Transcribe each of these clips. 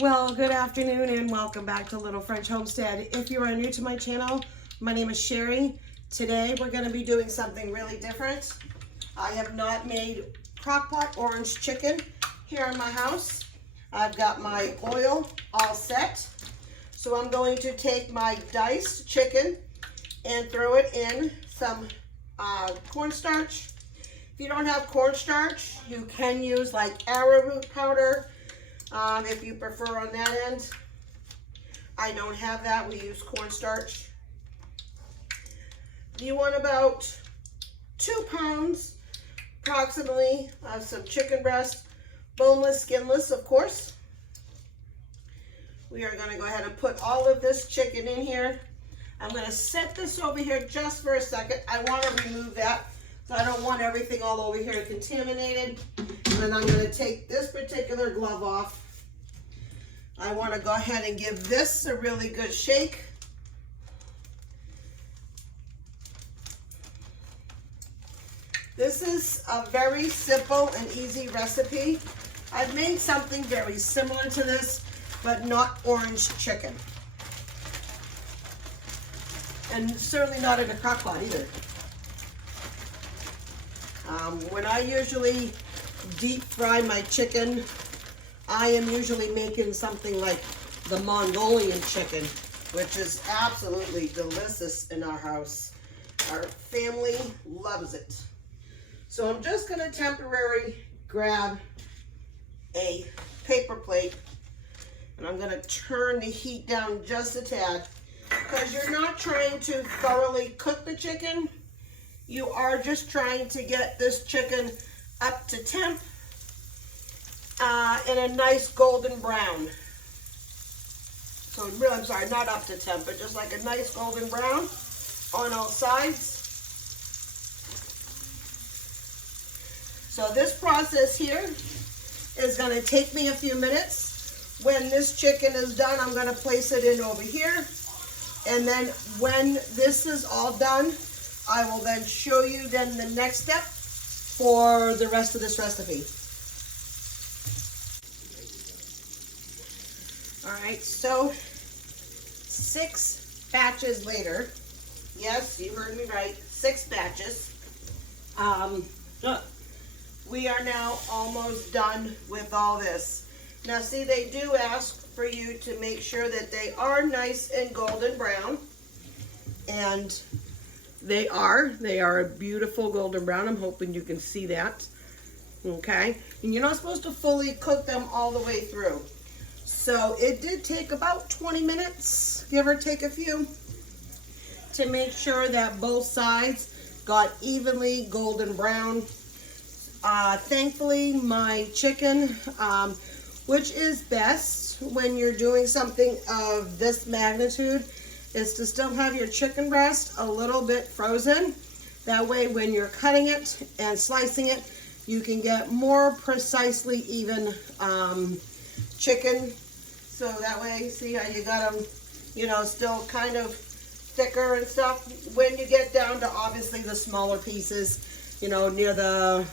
Well, good afternoon and welcome back to Little French Homestead. If you are new to my channel, my name is Sherry. Today we're going to be doing something really different. I have not made crockpot orange chicken here in my house. I've got my oil all set. So I'm going to take my diced chicken and throw it in some cornstarch. If you don't have cornstarch, you can use like arrowroot powder. If you prefer on that end. I don't have that. We use cornstarch. You want about 2 pounds approximately of some chicken breast, boneless, skinless, of course. We are going to go ahead and put all of this chicken in here. I'm going to set this over here just for a second. I want to remove that, so I don't want everything all over here contaminated. And then I'm going to take this particular glove off. I want to go ahead and give this a really good shake. This is a very simple and easy recipe. I've made something very similar to this, but not orange chicken. And certainly not in a crock pot either. When I usually deep fry my chicken, I am usually making something like the Mongolian chicken, which is absolutely delicious in our house. Our family loves it. So I'm just going to temporarily grab a paper plate and I'm going to turn the heat down just a tad, because you're not trying to thoroughly cook the chicken. You are just trying to get this chicken up to temp in a nice golden brown. So really, I'm sorry, not up to temp, but just like a nice golden brown on all sides. So this process here is going to take me a few minutes. When this chicken is done, I'm going to place it in over here. And then when this is all done, I will then show you then the next step for the rest of this recipe. All right, so 6 batches later, yes, you heard me right, 6 batches. We are now almost done with all this. Now see, they do ask for you to make sure that they are nice and golden brown. And they are a beautiful golden brown. I'm hoping you can see that. Okay, and you're not supposed to fully cook them all the way through. So it did take about 20 minutes, give or take a few, to make sure that both sides got evenly golden brown. Thankfully, my chicken, which is best when you're doing something of this magnitude, is to still have your chicken breast a little bit frozen. That way, when you're cutting it and slicing it, you can get more precisely even chicken. So that way, see how you got them, you know, still kind of thicker and stuff. When you get down to obviously the smaller pieces, you know, near the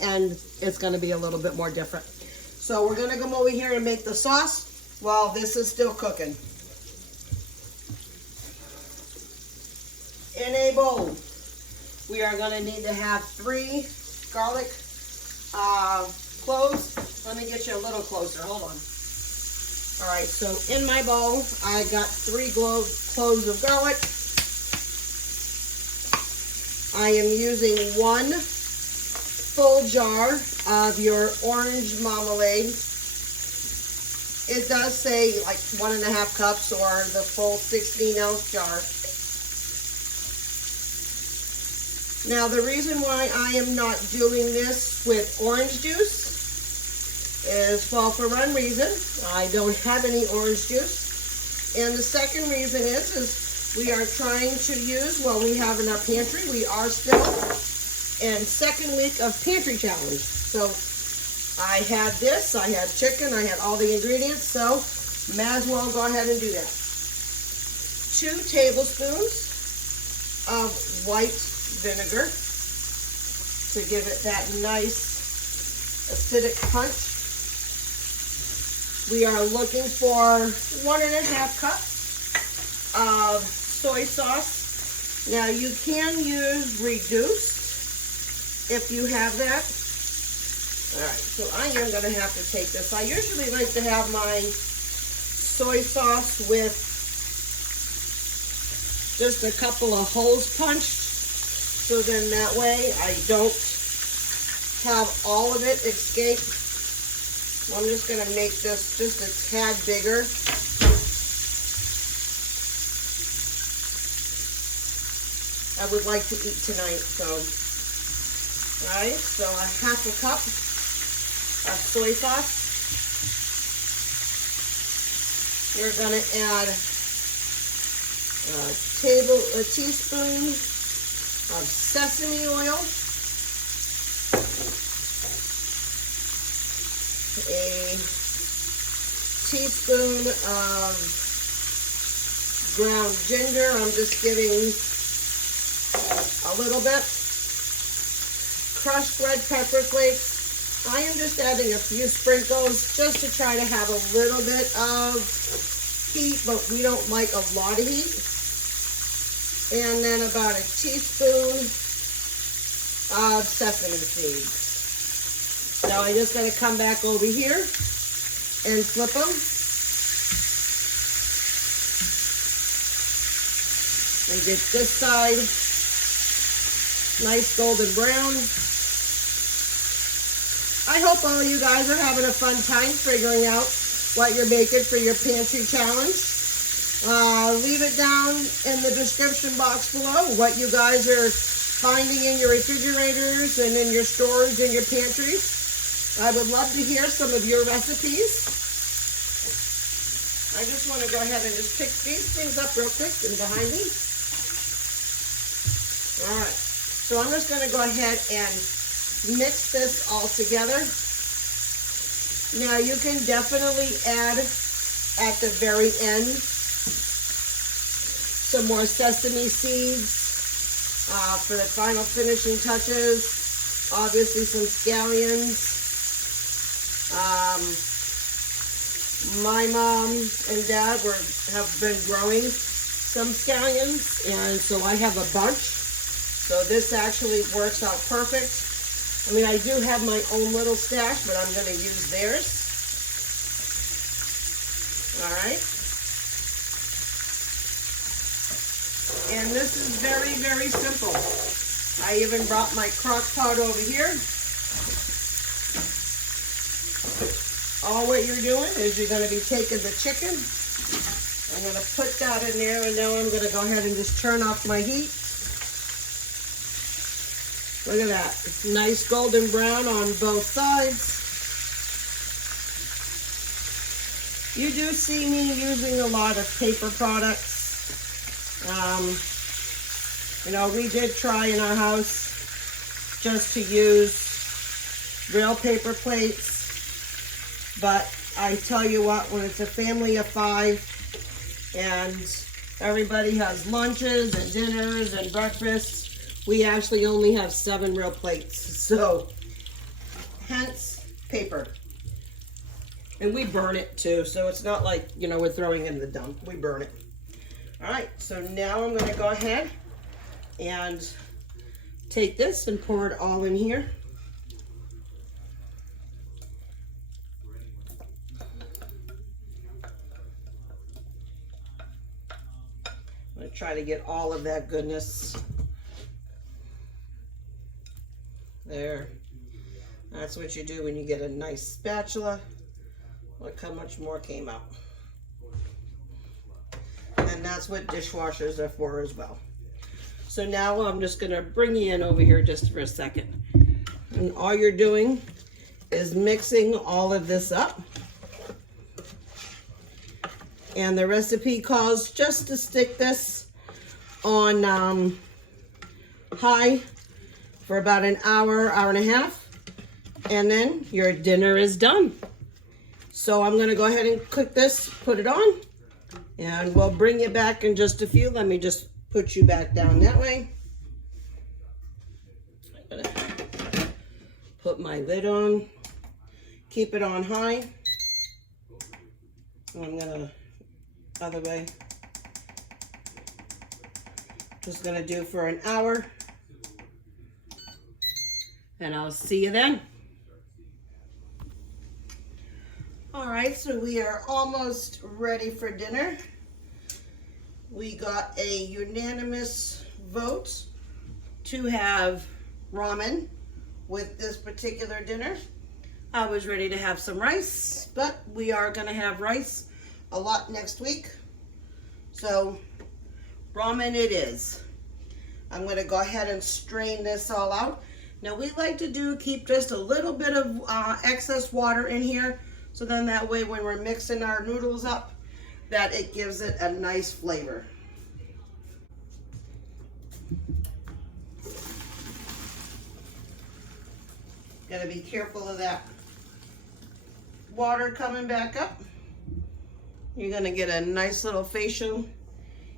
end, it's going to be a little bit more different. So we're going to come over here and make the sauce while this is still cooking. In a bowl, we are going to need to have 3 garlic cloves. Let me get you a little closer. Hold on. All right, so in my bowl, I got 3 cloves of garlic. I am using 1 full jar of your orange marmalade. It does say like 1.5 cups or the full 16-ounce jar. Now the reason why I am not doing this with orange juice is, well, for one reason, I don't have any orange juice. And the second reason is we are trying to use what we have in our pantry. We are still in 2nd week of pantry challenge. So I had this, I had chicken, I had all the ingredients, so might as well go ahead and do that. 2 tablespoons of white vinegar to give it that nice acidic punch. We are looking for 1.5 cups of soy sauce. Now you can use reduced if you have that. Alright, so I am going to have to take this. I usually like to have my soy sauce with just a couple of holes punched, so then that way I don't have all of it escape. I'm just going to make this just a tad bigger. I would like to eat tonight, so. Alright, so a 1/2 cup of soy sauce. You're going to add a teaspoon of sesame oil, a teaspoon of ground ginger. I'm just giving a little bit. Crushed red pepper flakes. I am just adding a few sprinkles just to try to have a little bit of heat, but we don't like a lot of heat. And then about a teaspoon of sesame seeds. Now I'm just going to come back over here and flip them. And get this side nice golden brown. I hope all of you guys are having a fun time figuring out what you're making for your pantry challenge. Leave it down in the description box below what you guys are finding in your refrigerators and in your storage and your pantries. I would love to hear some of your recipes. I just want to go ahead and just pick these things up real quick and behind me. Alright, so I'm just going to go ahead and mix this all together. Now you can definitely add at the very end some more sesame seeds for the final finishing touches. Obviously some scallions. My mom and dad have been growing some scallions, and so I have a bunch. So this actually works out perfect. I mean, I do have my own little stash, but I'm going to use theirs. All right. And this is very, very simple. I even brought my Crockpot over here. All what you're doing is you're going to be taking the chicken. I'm going to put that in there, and now I'm going to go ahead and just turn off my heat. Look at that. It's nice golden brown on both sides. You do see me using a lot of paper products. You know, we did try in our house just to use real paper plates. But I tell you what, when it's a family of 5 and everybody has lunches and dinners and breakfasts, we actually only have 7 real plates, so hence paper. And we burn it too, so it's not like, you know, we're throwing it in the dump. We burn it. All right, so now I'm going to go ahead and take this and pour it all in here. I'm going to try to get all of that goodness. There. That's what you do when you get a nice spatula. Look how much more came out. And that's what dishwashers are for as well. So now I'm just going to bring you in over here just for a second. And all you're doing is mixing all of this up. And the recipe calls just to stick this on high for about an hour, hour and a half, and then your dinner is done. So I'm going to go ahead and cook this, put it on, and we'll bring you back in just a few. Let me just put you back down that way. I'm going to put my lid on, keep it on high. I'm gonna, other way, just gonna do for an hour, and I'll see you then. All right, so we are almost ready for dinner. We got a unanimous vote to have ramen with this particular dinner. I was ready to have some rice, but we are gonna have rice a lot next week. So ramen it is. I'm gonna go ahead and strain this all out. Now we like to keep just a little bit of excess water in here, so then that way when we're mixing our noodles up, that it gives it a nice flavor. Gotta be careful of that water coming back up. You're gonna get a nice little facial,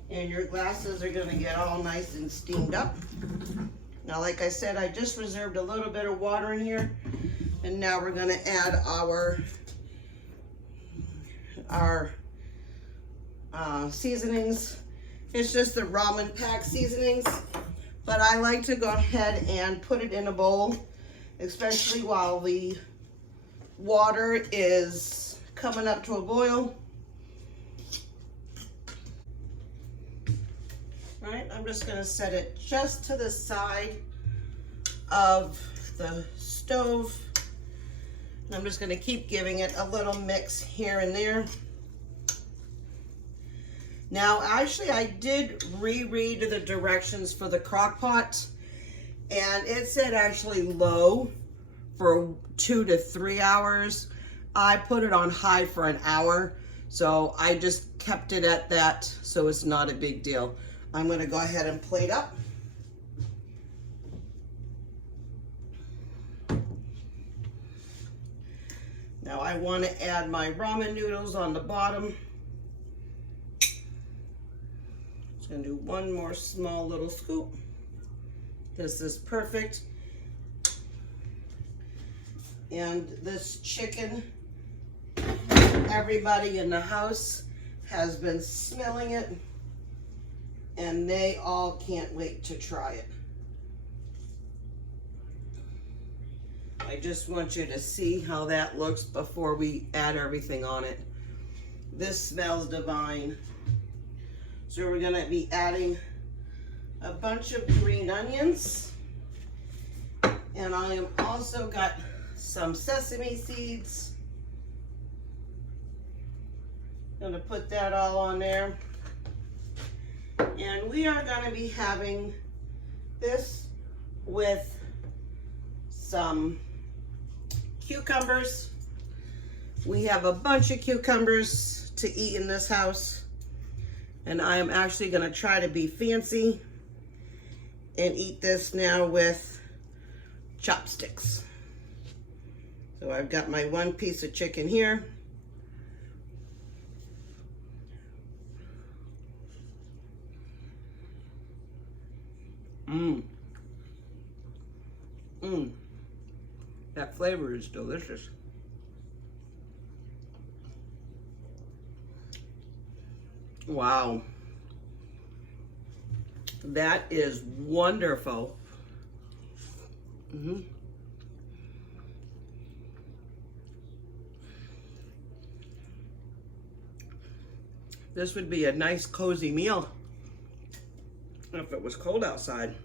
and your glasses are gonna get all nice and steamed up. Now, like I said, I just reserved a little bit of water in here, and now we're gonna add our seasonings. It's just the ramen pack seasonings, but I like to go ahead and put it in a bowl, especially while the water is coming up to a boil. All right, I'm just gonna set it just to the side of the stove. And I'm just gonna keep giving it a little mix here and there. Now, actually, I did reread the directions for the Crockpot, and it said actually low for 2 to 3 hours. I put it on high for an hour, so I just kept it at that, so it's not a big deal. I'm gonna go ahead and plate up. Now I want to add my ramen noodles on the bottom. Just gonna do one more small little scoop. This is perfect. And this chicken, everybody in the house has been smelling it, and they all can't wait to try it. I just want you to see how that looks before we add everything on it. This smells divine. So we're gonna be adding a bunch of green onions, and I am also got some sesame seeds. Gonna put that all on there. And we are gonna be having this with some cucumbers. We have a bunch of cucumbers to eat in this house, and I am actually gonna try to be fancy and eat this now with chopsticks. So I've got my one piece of chicken here. That flavor is delicious. Wow. That is wonderful. This would be a nice cozy meal if it was cold outside.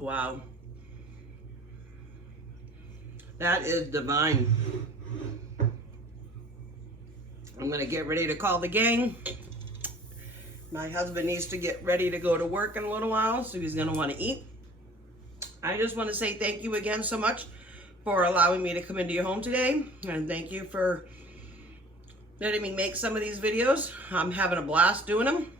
Wow. That is divine. I'm gonna get ready to call the gang. My husband needs to get ready to go to work in a little while, so he's gonna wanna eat. I just wanna say thank you again so much for allowing me to come into your home today, and thank you for letting me make some of these videos. I'm having a blast doing them.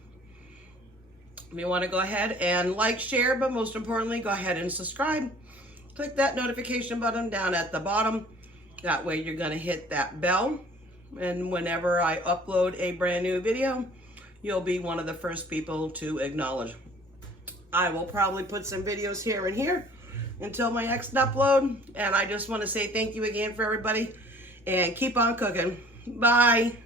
If you wanna go ahead and like, share, but most importantly, go ahead and subscribe. Click that notification button down at the bottom. That way you're gonna hit that bell, and whenever I upload a brand new video, you'll be one of the first people to acknowledge. I will probably put some videos here and here until my next upload, and I just want to say thank you again for everybody, and keep on cooking. Bye.